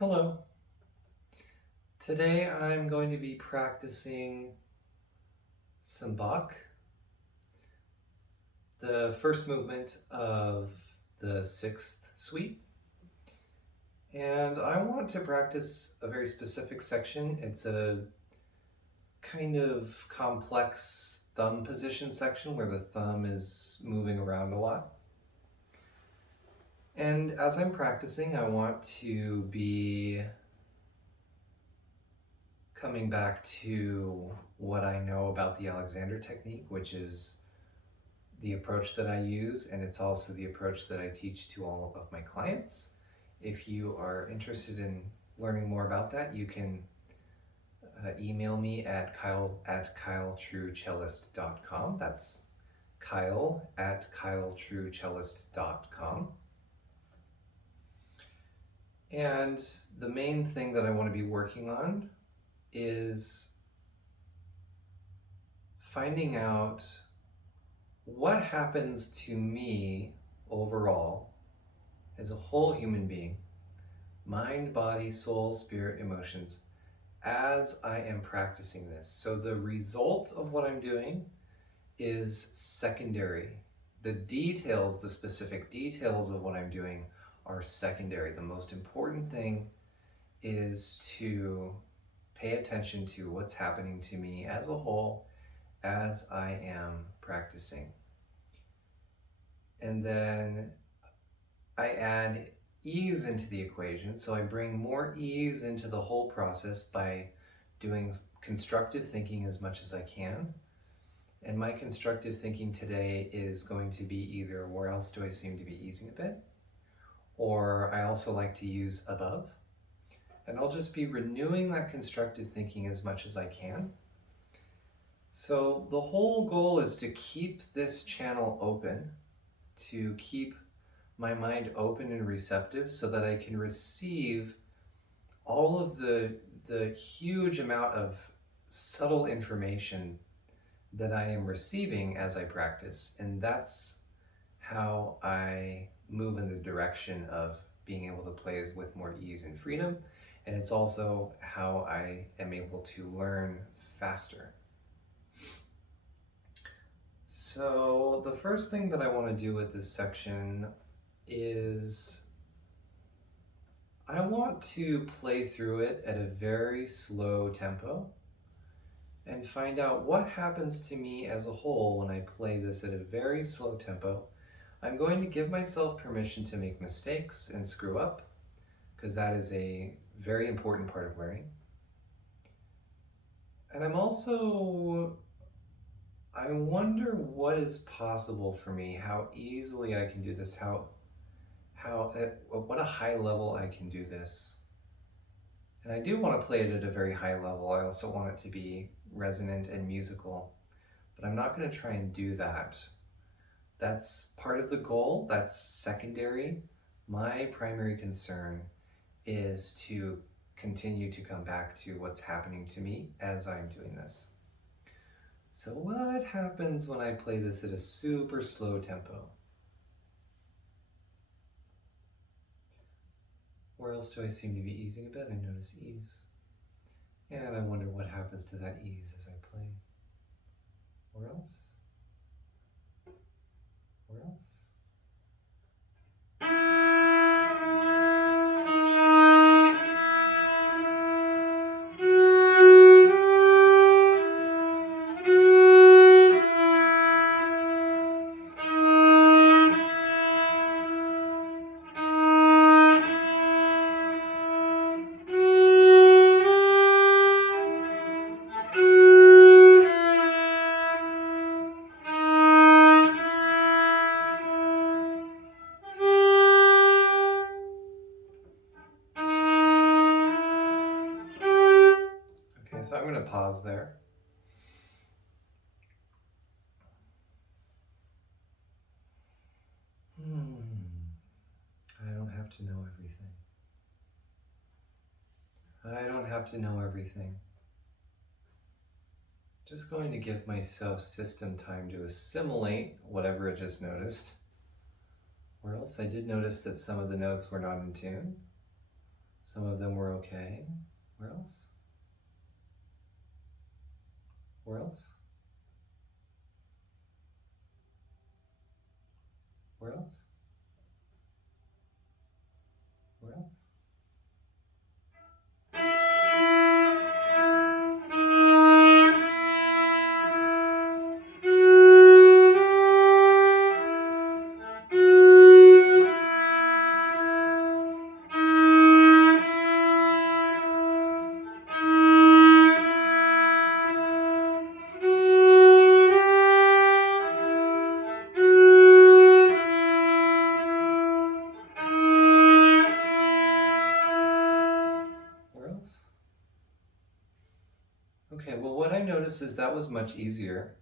Hello. Today I'm going to be practicing some Bach, the first movement of the sixth suite. And I want to practice a very specific section. It's a kind of complex thumb position section where the thumb is moving around a lot. And as I'm practicing, I want to be coming back to what I know about the Alexander technique, which is the approach that I use, and it's also the approach that I teach to all of my clients. If you are interested in learning more about that, you can email me at kyle@kyletruecellist.com. That's kyle@kyletruecellist.com. And the main thing that I want to be working on is finding out what happens to me overall as a whole human being, mind, body, soul, spirit, emotions, as I am practicing this. So the result of what I'm doing is secondary. The details, the specific details of what I'm doing are secondary. The most important thing is to pay attention to what's happening to me as a whole as I am practicing. And then I add ease into the equation, so I bring more ease into the whole process by doing constructive thinking as much as I can. And my constructive thinking today is going to be either where else do I seem to be easing a bit, or I also like to use above. And I'll just be renewing that constructive thinking as much as I can. So the whole goal is to keep this channel open, to keep my mind open and receptive so that I can receive all of the huge amount of subtle information that I am receiving as I practice. And that's how I move in the direction of being able to play with more ease and freedom. And it's also how I am able to learn faster. So the first thing that I want to do with this section is I want to play through it at a very slow tempo and find out what happens to me as a whole when I play this at a very slow tempo. I'm going to give myself permission to make mistakes and screw up, because that is a very important part of learning. And I wonder what is possible for me, how easily I can do this, what a high level I can do this. And I do want to play it at a very high level. I also want it to be resonant and musical, but I'm not going to try and do that. That's part of the goal. That's secondary. My primary concern is to continue to come back to what's happening to me as I'm doing this. So what happens when I play this at a super slow tempo? Where else do I seem to be easing a bit? I notice ease. And I wonder what happens to that ease as I play. Where else? Where else? So I'm going to pause there. I don't have to know everything. I don't have to know everything. Just going to give myself system time to assimilate whatever I just noticed. Or else I did notice that some of the notes were not in tune. Some of them were okay. Where else? Where else? Where else? Where else? Where else? Okay, well, what I noticed is that was much easier.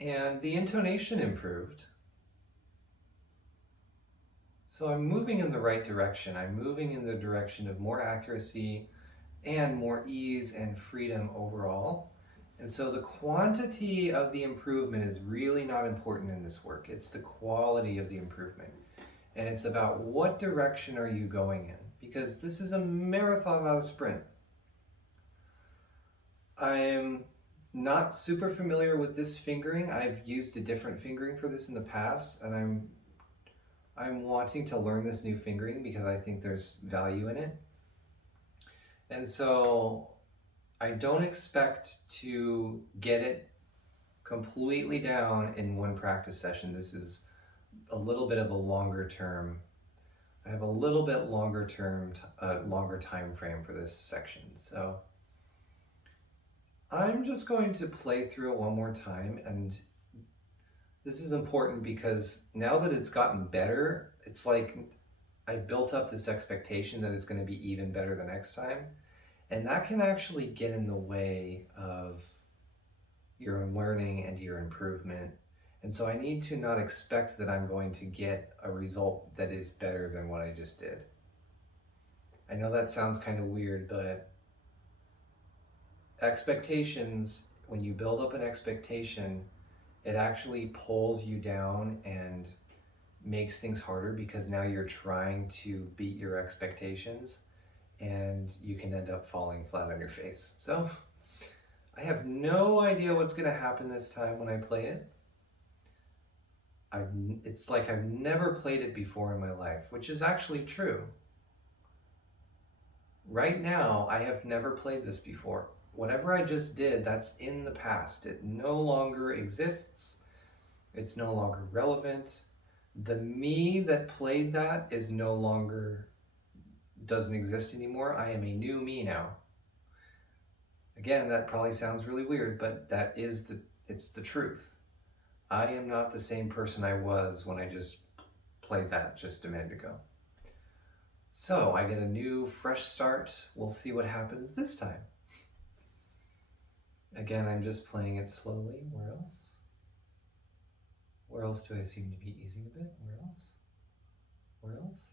And the intonation improved. So I'm moving in the right direction. I'm moving in the direction of more accuracy and more ease and freedom overall. And so the quantity of the improvement is really not important in this work. It's the quality of the improvement. And it's about what direction are you going in? Because this is a marathon, not a sprint. I'm not super familiar with this fingering. I've used a different fingering for this in the past, and I'm wanting to learn this new fingering because I think there's value in it. And so I don't expect to get it completely down in one practice session. This is a little bit of a longer term. I have a little bit longer time frame for this section. So I'm just going to play through it one more time, and this is important because now that it's gotten better, it's like I've built up this expectation that it's going to be even better the next time, and that can actually get in the way of your learning and your improvement. And so I need to not expect that I'm going to get a result that is better than what I just did. I know that sounds kind of weird, but expectations, when you build up an expectation, it actually pulls you down and makes things harder because now you're trying to beat your expectations and you can end up falling flat on your face. So I have no idea what's going to happen this time when I play it. It's like I've never played it before in my life, which is actually true. Right now, I have never played this before. Whatever I just did, that's in the past. It no longer exists. It's no longer relevant. The me that played that is no longer, doesn't exist anymore. I am a new me now. Again, that probably sounds really weird, but it's the truth. I am not the same person I was when I just played that just a minute ago. So I get a new, fresh start. We'll see what happens this time. Again, I'm just playing it slowly. Where else? Where else do I seem to be easing a bit? Where else? Where else?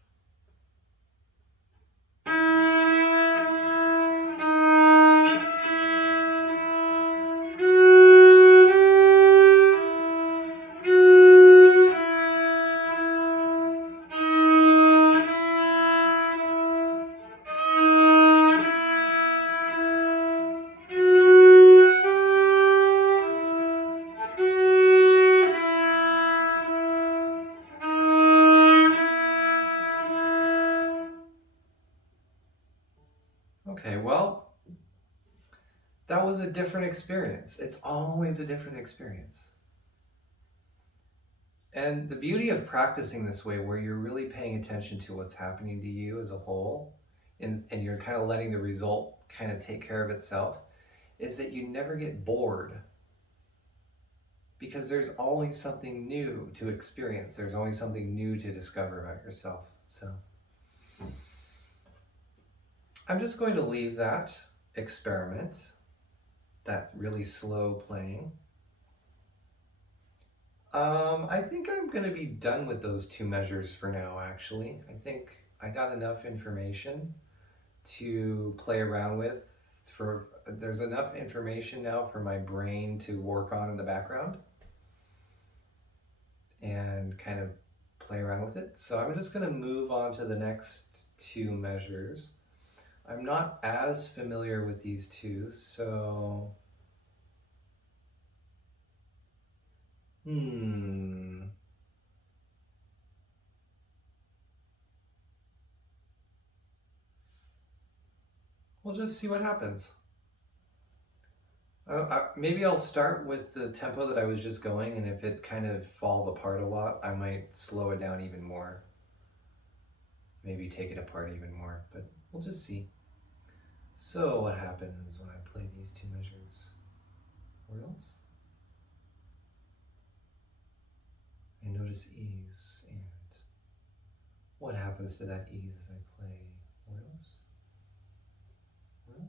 Okay, well, that was a different experience. It's always a different experience. And the beauty of practicing this way, where you're really paying attention to what's happening to you as a whole, and you're kind of letting the result kind of take care of itself, is that you never get bored. Because there's always something new to experience. There's always something new to discover about yourself. So I'm just going to leave that experiment, that really slow playing. I think I'm going to be done with those two measures for now, actually. I think I got enough information to play around with. There's enough information now for my brain to work on in the background and kind of play around with it. So I'm just going to move on to the next two measures. I'm not as familiar with these two, so we'll just see what happens. Maybe I'll start with the tempo that I was just going, and if it kind of falls apart a lot, I might slow it down even more. Maybe take it apart even more, but we'll just see. So what happens when I play these two measures? Whirls. I notice ease, and what happens to that ease as I play whirls? Whirls.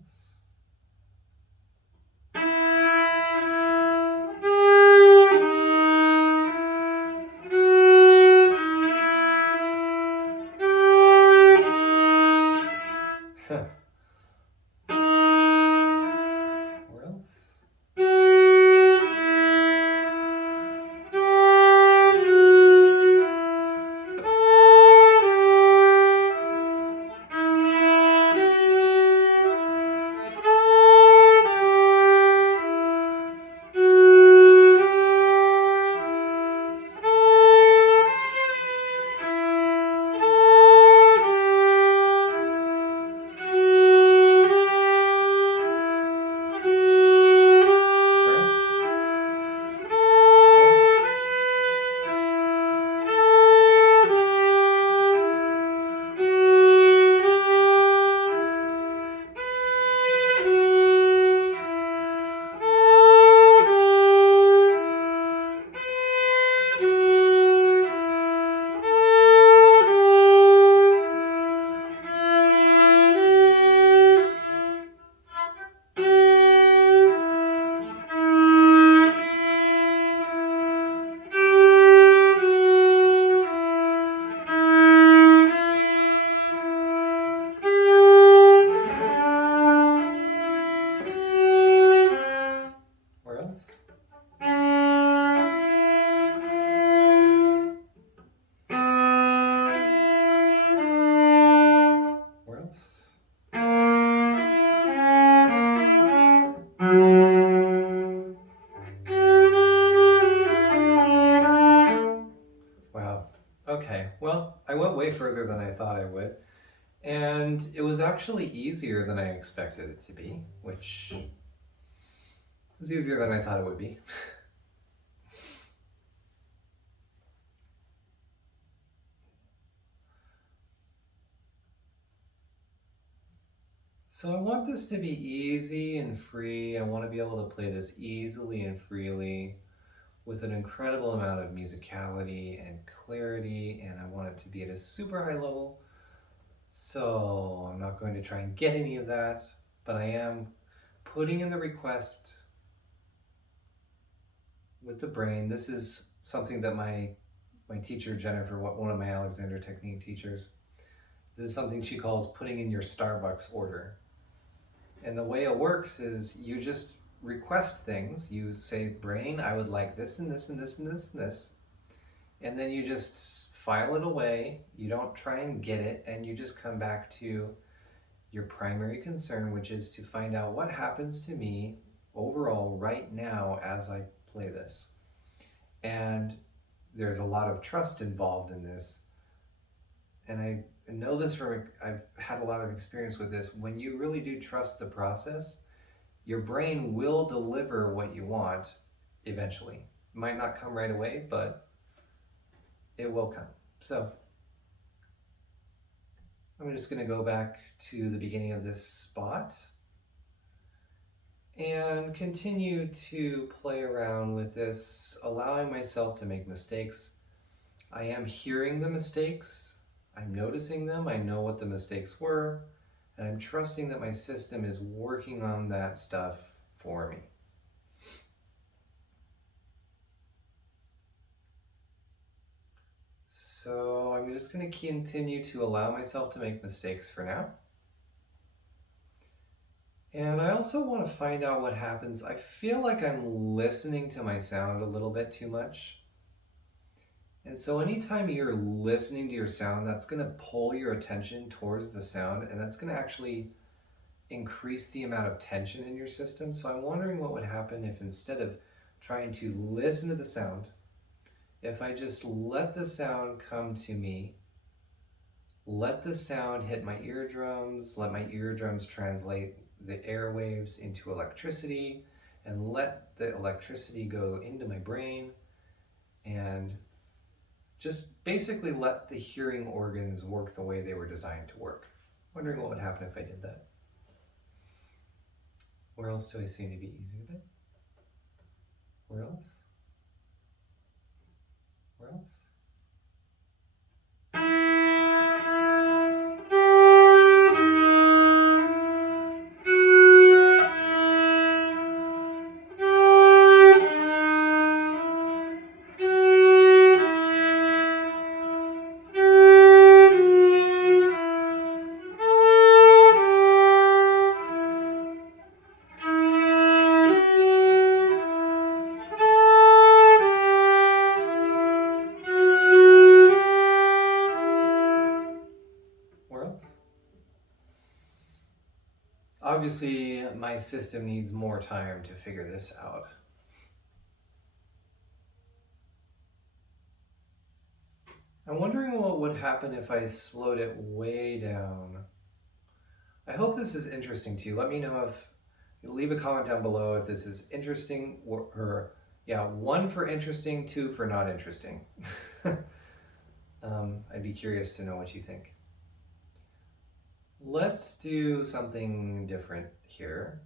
Wow. Okay. Well, I went way further than I thought I would. And it was actually easier than I expected it to be, which was easier than I thought it would be. So I want this to be easy and free. I want to be able to play this easily and freely with an incredible amount of musicality and clarity, and I want it to be at a super high level. So I'm not going to try and get any of that, but I am putting in the request with the brain. This is something that my teacher, Jennifer, one of my Alexander Technique teachers, this is something she calls putting in your Starbucks order. And the way it works is you just request things. You say, brain, I would like this and this and this and this and this. And then you just file it away. You don't try and get it, and you just come back to your primary concern, which is to find out what happens to me overall right now as I play this. And there's a lot of trust involved in this. And I know this from, I've had a lot of experience with this. When you really do trust the process, your brain will deliver what you want eventually. It might not come right away, but it will come. So I'm just going to go back to the beginning of this spot and continue to play around with this, allowing myself to make mistakes. I am hearing the mistakes. I'm noticing them. I know what the mistakes were, and I'm trusting that my system is working on that stuff for me. So I'm just going to continue to allow myself to make mistakes for now. And I also want to find out what happens. I feel like I'm listening to my sound a little bit too much. And so anytime you're listening to your sound, that's going to pull your attention towards the sound, and that's going to actually increase the amount of tension in your system. So I'm wondering what would happen if, instead of trying to listen to the sound, if I just let the sound come to me, let the sound hit my eardrums, let my eardrums translate the airwaves into electricity, and let the electricity go into my brain, and just basically let the hearing organs work the way they were designed to work. Wondering what would happen if I did that. Where else do I seem to be easy with it? Where else? Where else? Where else? Obviously, my system needs more time to figure this out. I'm wondering what would happen if I slowed it way down. I hope this is interesting to you. Let me know if, leave a comment down below if this is interesting, or yeah, 1 for interesting, 2 for not interesting. I'd be curious to know what you think. Let's do something different here.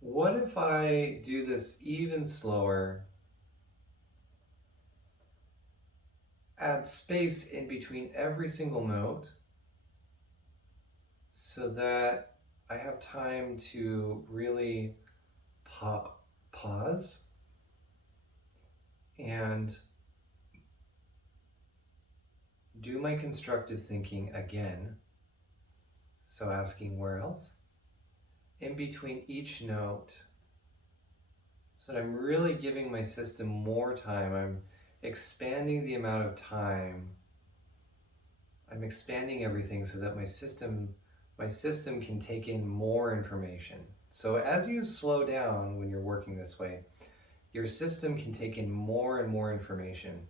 What if I do this even slower, add space in between every single note so that I have time to really pause and do my constructive thinking again. So asking where else? In between each note, so that I'm really giving my system more time. I'm expanding the amount of time. I'm expanding everything so that my system can take in more information. So as you slow down when you're working this way, your system can take in more and more information.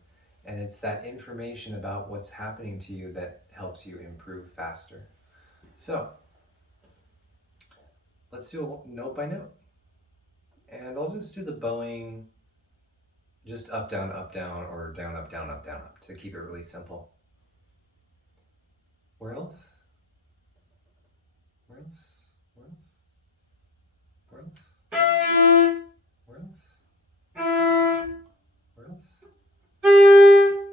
And it's that information about what's happening to you that helps you improve faster. So let's do a note by note. And I'll just do the bowing, just up, down, or down, up, down, up, to keep it really simple. Where else? Where else? Where else? Where else? Where else? Where else?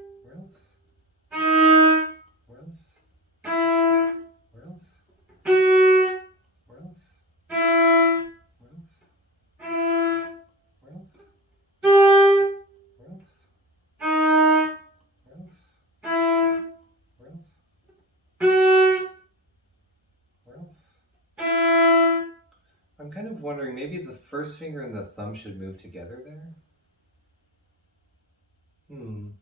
Where else? Where else? Where else? Where else? Where else? Where else? Where else? Where else? Where else? Where else? I'm kind of wondering, maybe the first finger and the thumb should move together there? I'm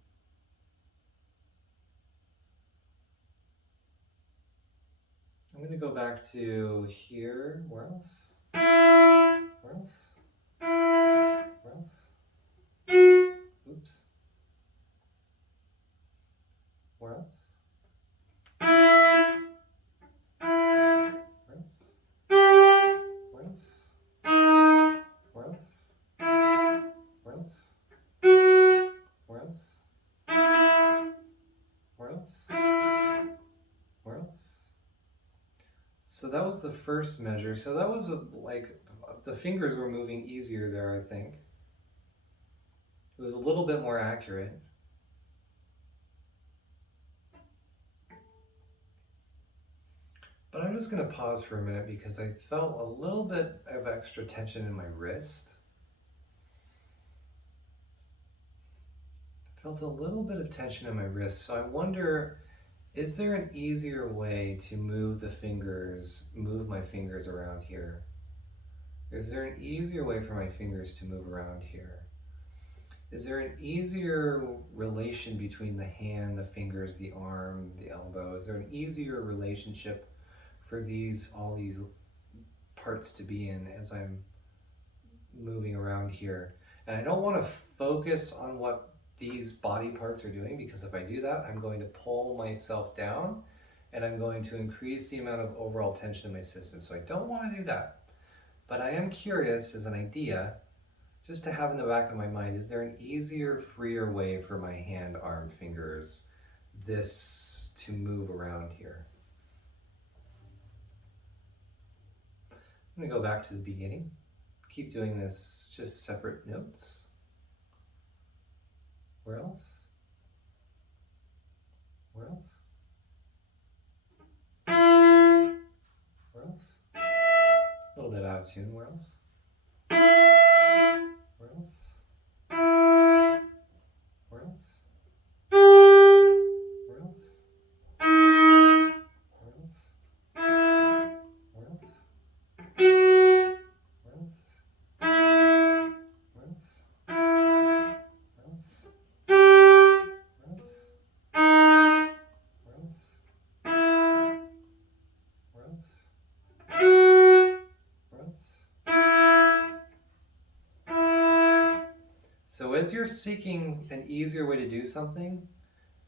going to go back to here. Where else? Where else? Where else? Oops. Where else? Where else? Where else? Where else? Where else? Where else? Where else? Where else? So that was the first measure. So that was like, the fingers were moving easier there, I think. It was a little bit more accurate. But I'm just going to pause for a minute because I felt a little bit of extra tension in my wrist. I felt a little bit of tension in my wrist. So I wonder, is there an easier way to move my fingers around here? Is there an easier way for my fingers to move around here? Is there an easier relation between the hand, the fingers, the arm, the elbow? Is there an easier relationship for all these parts to be in as I'm moving around here? And I don't want to focus on what these body parts are doing, because if I do that, I'm going to pull myself down and I'm going to increase the amount of overall tension in my system. So I don't want to do that. But I am curious, as an idea, just to have in the back of my mind, is there an easier, freer way for my hand, arm, fingers, this to move around here? I'm going to go back to the beginning. Keep doing this, just separate notes. Where else? Where else? Where else? A little bit out of tune. Where else? Where else? Where else? Where else? Where else? Where else? Where else? Where else? Where else? Where else? Where else? Where else? Where else? So as you're seeking an easier way to do something,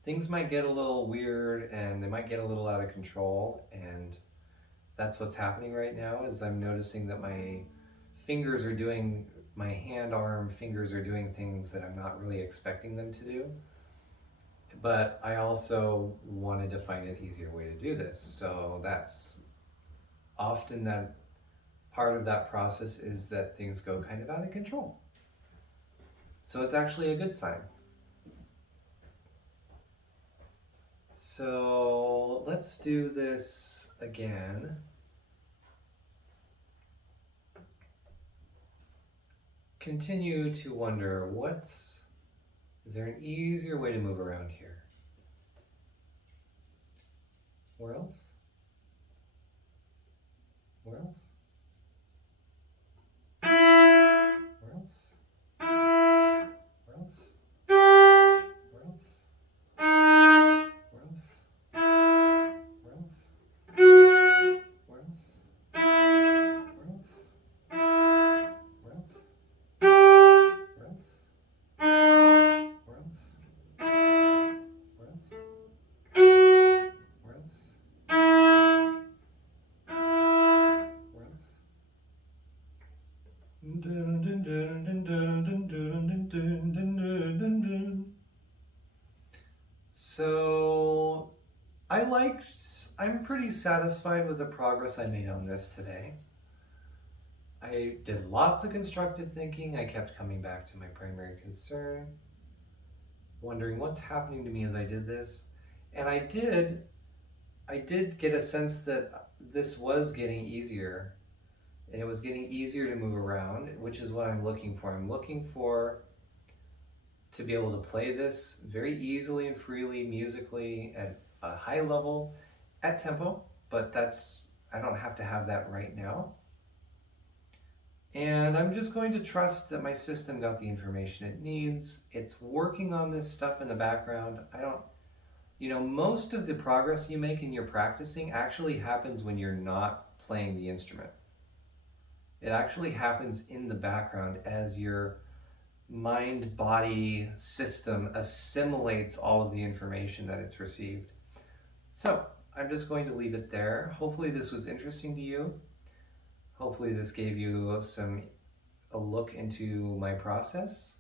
things might get a little weird and they might get a little out of control, and that's what's happening right now. Is I'm noticing that my hand, arm, fingers are doing things that I'm not really expecting them to do. But I also wanted to find an easier way to do this. So that's often that part of that process, is that things go kind of out of control. So it's actually a good sign. So let's do this again. Continue to wonder, is there an easier way to move around here? Where else? Where else? Where else? Where else? Where else? Where else? Where else? Where else? Where else? Where else? Where else? Where else? Where else? Where else? Where else? So I'm pretty satisfied with the progress I made on this today. I did lots of constructive thinking. I kept coming back to my primary concern, wondering what's happening to me as I did this. And I did get a sense that this was getting easier, and it was getting easier to move around, which is what I'm looking for. I'm looking to be able to play this very easily and freely, musically, at a high level, at tempo, but I don't have to have that right now. And I'm just going to trust that my system got the information it needs. It's working on this stuff in the background. Most of the progress you make in your practicing actually happens when you're not playing the instrument. It actually happens in the background as your mind-body system assimilates all of the information that it's received. So I'm just going to leave it there. Hopefully this was interesting to you. Hopefully this gave you a look into my process.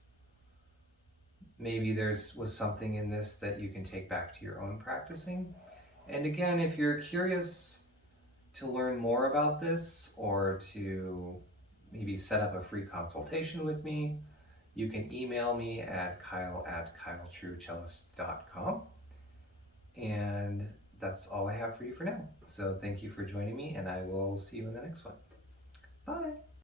Maybe was something in this that you can take back to your own practicing. And again, if you're curious to learn more about this, or to maybe set up a free consultation with me, you can email me at kyle@kyletruecellist.com. And that's all I have for you for now. So thank you for joining me, and I will see you in the next one. Bye.